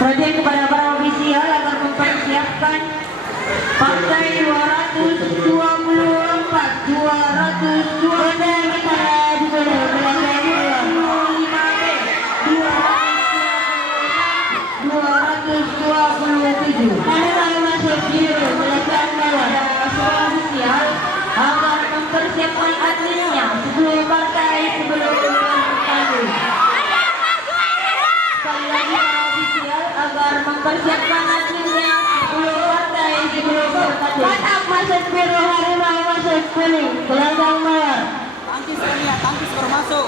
Perhatian kepada para ofisial agar mempersiapkan partai 224 227 kami masuk biru belakang bawah para ofisial agar mempersiapkan atletnya sebelum partai sebelum bertanding. Sekali lagi para ofisial agar mempersiapkan atletnya sebelum partai sebelum bertanding. Batak masuk biru, Harimau masuk kuning belakang bawah. Tangkis baru masuk.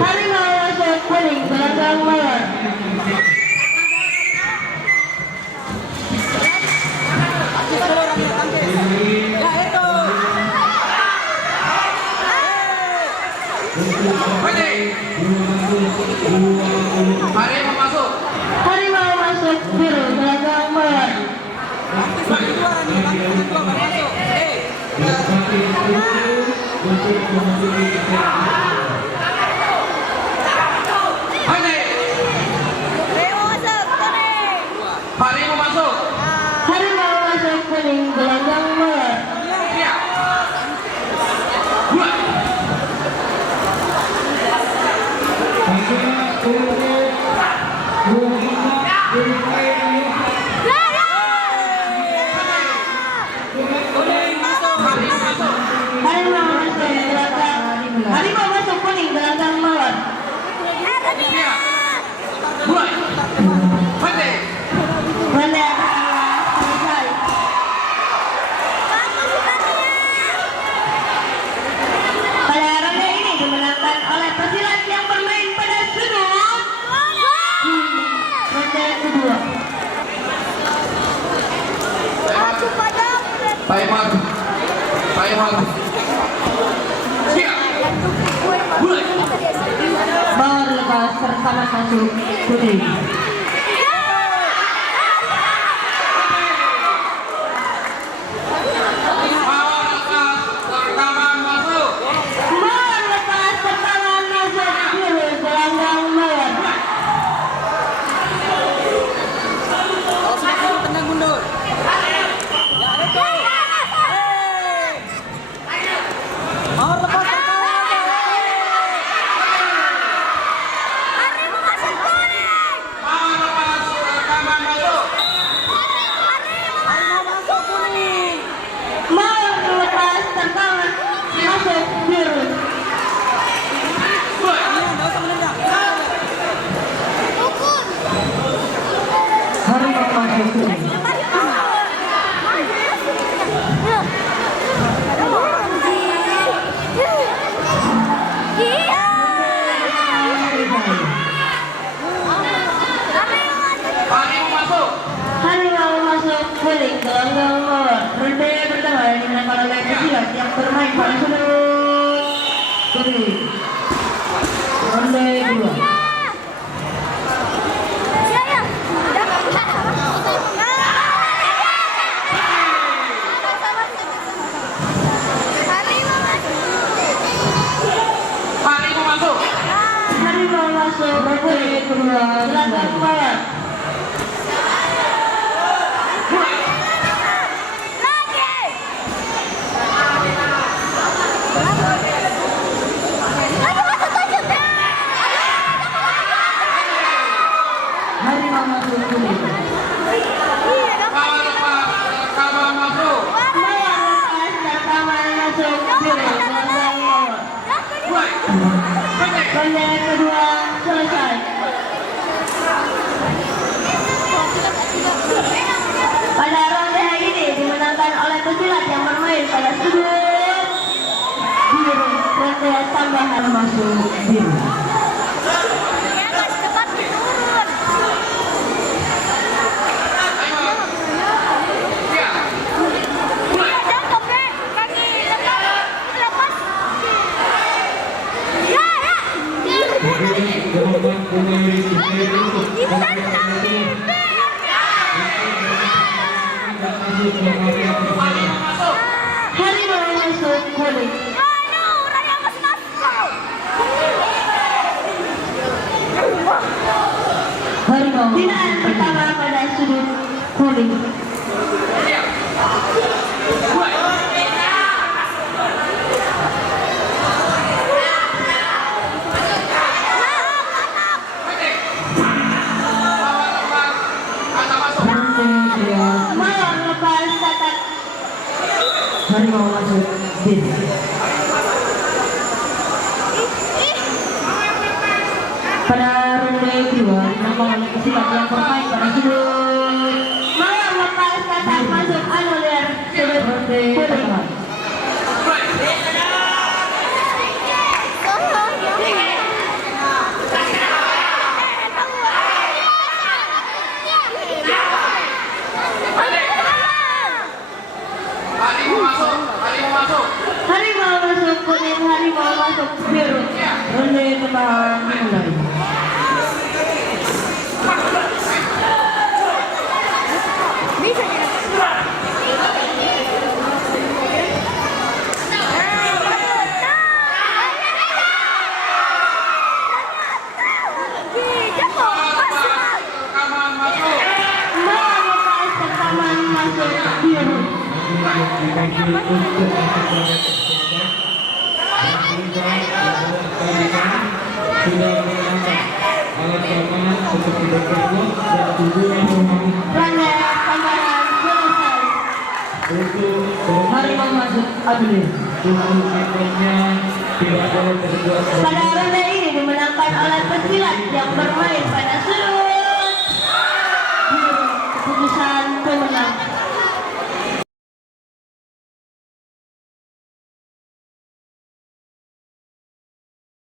Harimau masuk kuning belakang bawah. Tangkis dulu orangnya, tangkis. Ya itu. Harimau masuk. Harimau masuk biru belakang bawah. Tangkis lagi dua orangnya, tangkis lagi dua baru masuk. Harimau masuk. Harimau masuk kuning belakang bawah. Siap. Dua. Harimau masuk belakang. Harimau masuk kuning belakang bawah. Siap. Dua. Pandai. Benda selesai. Pada ronde ini dimenangkan oleh pesilat yang bermain pada sudut ronde kedua. Timer. Timer. Siap. Mulai. Bawah lepas pertama masuk kuning. Bawah lepas. Rekaman masuk. Bawah lepas pertama masuk biru gelanggang bawah. Kalau sudah biru tendang mundur. Ya itu. Mau lepas Bawah lepas. Rekaman masuk. Harimau masuk kuning. Bawah lepas pertama masuk biru. Dua. Iya, nggak usah menendang. Harimau masuk kuning. Harimau masuk. Harimau masuk kuning gelanggang bawah. Ronde pertama yang dimenangkan oleh pesilat yang bermain pada sudut kuning. Ronde kedua. Harimau masuk. Harimau masuk ronde kedua gelanggang bawah. Harimau masuk kuning. Bawah lepas. Rekaman masuk. Bawah lepas pertama masuk biru gelanggang bawah. Mulai. Pandai. Ronde kedua selesai. Pada ronde ini dimenangkan oleh pesilat yang bermain pada sudut biru. Ronde tambahan masuk biru. Siap. Mulai. Harimau masuk. kuning. Siap. Mulai. Pendek. Lawan lepas. Kata masuk. Ronde 2. Malam lepas catat. Harimau masuk bin. Pada ronde 2 dinamakan oleh pesilat yang bermain pada sudut. Malam lepas catat masuk anulir. Sudut Ronde kuning. tengah. Mulai. Pendek. Harimau masuk. Harimau masuk. Harimau masuk kuning, harimau masuk biru. Siap. Ronde tengah dimulai. Rekaman masuk. Malam lepas rekaman masuk biru. Ronde tambahan selesai. Harimau masuk adulir. Pada ronde ini dimenangkan oleh pesilat yang bermain pada sudut